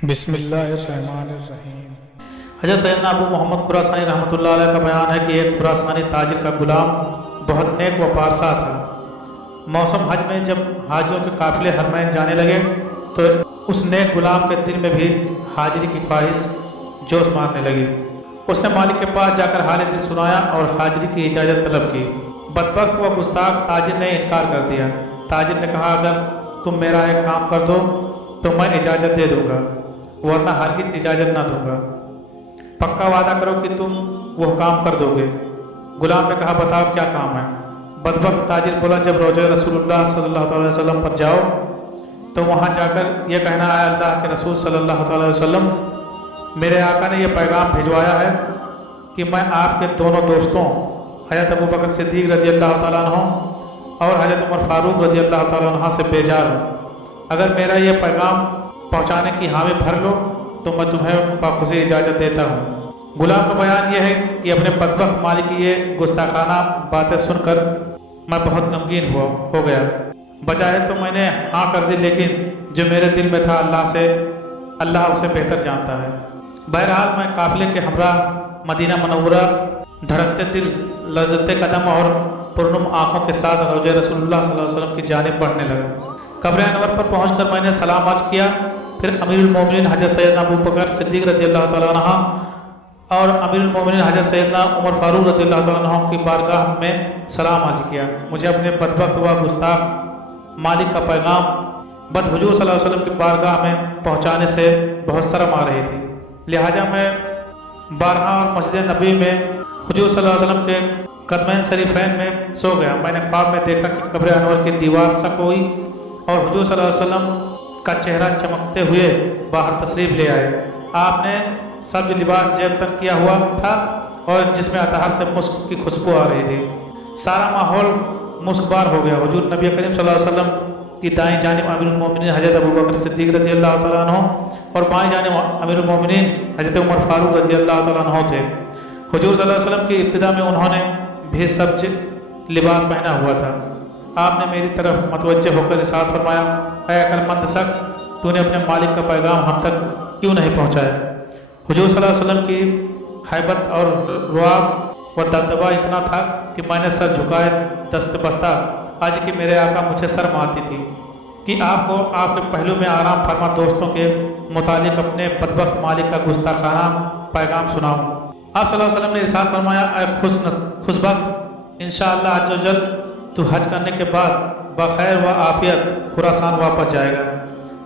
بسم اللہ الرحمن الرحیم۔ حضرت سیدنا ابو محمد خراسانی رحمۃ اللہ علیہ کا بیان ہے کہ ایک خراسانی تاجر کا غلام بہت نیک و پارسا تھا۔ موسم حج میں جب حاجیوں کے قافلے حرمین جانے لگے تو اس نیک غلام کے دل میں بھی حاضری کی خواہش جوش مارنے لگی۔ اس نے مالک کے پاس جا کر حال دل سنایا اور حاضری کی اجازت طلب کی۔ بدبخت و گستاخ تاجر نے انکار کر دیا۔ تاجر نے کہا، اگر تم میرا ایک کام کر دو تو میں اجازت دے دوں گا، ورنہ ہرگز اجازت نہ دوں گا۔ پکا وعدہ کرو کہ تم وہ کام کر دو گے۔ غلام نے کہا، بتاؤ کیا کام ہے؟ بدبخت تاجر بولا، جب روضہ رسول اللہ صلی اللہ علیہ وسلم پر جاؤ تو وہاں جا کر یہ کہنا ہے، اللہ کے رسول صلی اللہ علیہ وسلم میرے آقا نے یہ پیغام بھجوایا ہے کہ میں آپ کے دونوں دوستوں حضرت ابوبکر صدیق رضی اللہ تعالیٰ عنہ اور حضرت عمر فاروق رضی اللہ تعالیٰ عنہ سے بیزار ہوں۔ اگر میرا یہ پیغام پہنچانے کی حامی بھر لو تو میں تمہیں بخصوصی اجازت دیتا ہوں۔ غلام کا بیان یہ ہے کہ اپنے بدبخت مالک کی یہ گستاخانہ باتیں سن کر میں بہت غمگین ہو گیا۔ بجائے تو میں نے ہاں کر دی، لیکن جو میرے دل میں تھا اللہ اسے بہتر جانتا ہے۔ بہرحال میں قافلے کے ہمراہ مدینہ منورہ دھڑکتے دل، لرزتے قدم اور پرنم آنکھوں کے ساتھ روضہ رسول اللہ صلی اللہ علیہ وسلم کی جانب بڑھنے لگا۔ قبر انور پر پہنچ کر میں نے سلام عرض کیا، پھر امیر المومنین حضرت سیدنا ابوبکر صدیق رضی اللہ تعالیٰ عنہ اور امیر المومنین حضرت سیدنا عمر فاروق رضی اللہ تعالیٰ عنہ کی بارگاہ میں سلام عرض کیا۔ مجھے اپنے بدبخت و گستاخ مالک کا پیغام حضور صلی اللہ علیہ وسلم کی بارگاہ میں پہنچانے سے بہت شرم آ رہی تھی، لہٰذا میں بارہا اور مسجد نبی میں حضور صلی اللہ علیہ وسلم کے قدمین شریفین میں سو گیا۔ میں نے خواب میں دیکھا کہ قبر انور کی دیوار سک ہوئی اور حضور صلی اللہ علیہ وسلم کا چہرہ چمکتے ہوئے باہر تشریف لے آئے۔ آپ نے سبز لباس جیب تن کیا ہوا تھا اور جس میں اطہار سے مسک کی خوشبو آ رہی تھی۔ سارا ماحول مسکبار ہو گیا۔ حضور نبی کریم صلی اللہ علیہ وسلم کی دائیں جانب امیر المومنین حضرت ابوبکر صدیق رضی اللہ تعالیٰ عنہ اور بائیں جانب امیر المومنین حضرت عمر فاروق رضی اللہ تعالیٰ عنہ تھے۔ حضور صلی اللہ علیہ وسلم کی ابتدا میں انہوں نے بھی سبز لباس پہنا ہوا تھا۔ آپ نے میری طرف متوجہ ہو کر ارشاد فرمایا، اے عقل مند شخص، تو نے اپنے مالک کا پیغام ہم تک کیوں نہیں پہنچایا؟ حضور صلی اللہ علیہ وسلم کی ہیبت اور رعب و دبدبہ اتنا تھا کہ میں نے سر جھکائے دست بستہ آج کہ میرے آقا مجھے شرم آتی تھی کہ آپ کو آپ کے پہلو میں آرام فرما دوستوں کے متعلق اپنے بدبخت مالک کا گستاخانہ پیغام سناؤں۔ آپ صلی اللہ علیہ وسلم نے ارشاد فرمایا، اے خوش بخت، انشاءاللہ عز و جل تو حج کرنے کے بعد بخیر و عافیت خراسان واپس جائے گا۔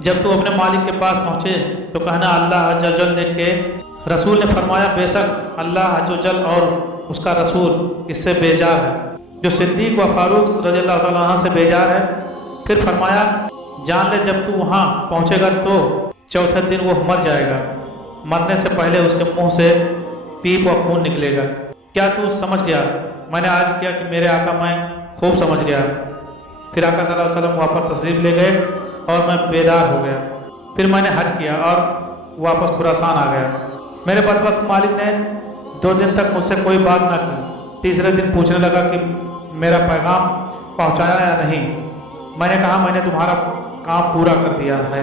جب تو اپنے مالک کے پاس پہنچے تو کہنا، اللہ عز و جل نے کہ رسول نے فرمایا، بے شک اللہ عز و جل اور اس کا رسول اس سے بیزار ہے، جو صدیق و فاروق رضی اللہ تعالیٰ عنہ سے بیزار ہے۔ پھر فرمایا، جان لے جب تو وہاں پہنچے گا تو چوتھے دن وہ مر جائے گا، مرنے سے پہلے اس کے منہ سے پیپ و خون نکلے گا۔ کیا تو سمجھ گیا؟ میں نے عرض کیا کہ میرے آقا میں خوب سمجھ گیا۔ پھر آقا صلی اللہ علیہ وسلم واپس تشریف لے گئے اور میں بیدار ہو گیا۔ پھر میں نے حج کیا اور واپس خراسان آ گیا۔ میرے بدبخت مالک نے 2 دن تک مجھ سے کوئی بات نہ کی۔ تیسرے دن پوچھنے لگا کہ میرا پیغام پہنچایا یا نہیں۔ میں نے کہا، میں نے تمہارا کام پورا کر دیا ہے۔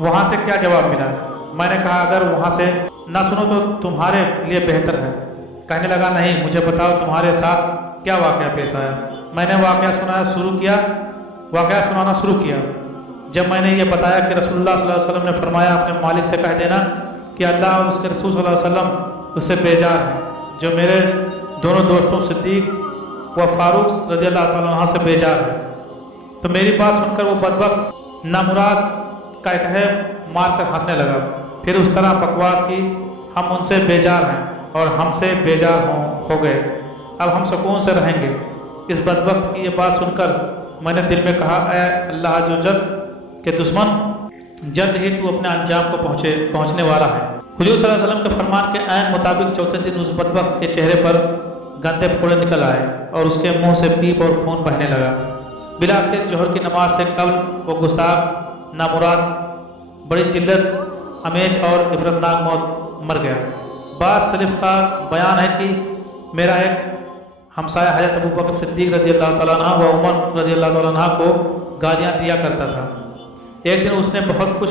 وہاں سے کیا جواب ملا؟ میں نے کہا، اگر وہاں سے نہ سنو تو تمہارے لیے بہتر ہے۔ کہنے لگا، نہیں، مجھے بتاؤ تمہارے ساتھ کیا واقعہ پیش آیا۔ میں نے واقعہ سنانا شروع کیا۔ جب میں نے یہ بتایا کہ رسول اللہ صلی اللہ علیہ وسلم نے فرمایا، اپنے مالک سے کہہ دینا کہ اللہ اور اس کے رسول صلی اللہ علیہ وسلم اس سے بیزار ہیں، جو میرے دونوں دوستوں صدیق و فاروق رضی اللہ تعالیٰ عنہ سے بیزار ہے۔ تو میری بات سن کر وہ بدبخت نامراد کہے مار کر ہنسنے لگا۔ پھر اس طرح بکواس کی، ہم ان سے بیزار ہیں اور ہم سے بیزار ہو گئے، اب ہم سکون سے رہیں گے۔ اس بدبخت کی یہ بات سن کر میں نے دل میں کہا، اے اللہ عز و جل کے دشمن، جلد ہی تو اپنے انجام کو پہنچنے والا ہے۔ حضور صلی اللہ علیہ وسلم کے فرمان کے عین مطابق چوتھے دن اس بدبخت کے چہرے پر گندے پھوڑے نکل آئے اور اس کے منہ سے پیپ اور خون بہنے لگا۔ بالآخر ظہر کی نماز سے قبل وہ گستاخ نامراد بڑی جلت امیج اور عبرتناک موت مر گیا۔ بعض سلف کا بیان ہے کہ میرا ایک ہمسایہ حضرت ابوبکر صدیق رضی اللہ تعالیٰ عنہ و عمر رضی اللہ تعالیٰ عنہ کو گالیاں دیا کرتا تھا۔ ایک دن اس نے بہت کچھ